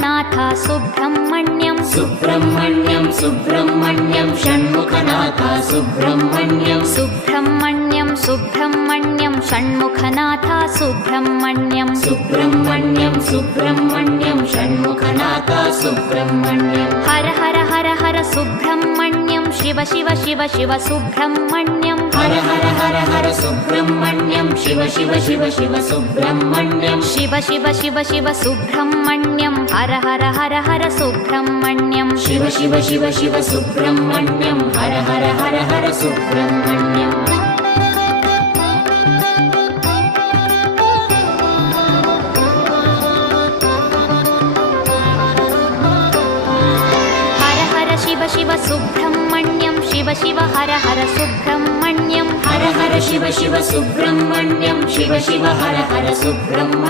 Shanmukhanath Subrahmanyam Subrahmanyam Subrahmanyam Shanmukhanath Subrahmanyam Subrahmanyam Subrahmanyam Shanmukhanath Subrahmanyam Subrahmanyam Subrahmanyam Shanmukhanath Subrahmanyam Har Har Har Har Subrahmanyam Shiva Shiva Shiva Shiva Subrahmanyam Har Har Har Har Subrahmanyam Shiva Shiva Shiva Shiva Subrahmanyam Shiva Shiva Shiva Shiva Subrahmanyam Har Har Har Har Subrahmanyam Shiva Shiva Shiva Shiva Subrahmanyam Har Har Har Har Subrahmanyam Shiva Shiva Subrahmanyam Shiva Shiva Har Har Subrahmanyam Har Har Shiva Shiva Subrahmanyam Shiva Shiva Har Har Subrahmanyam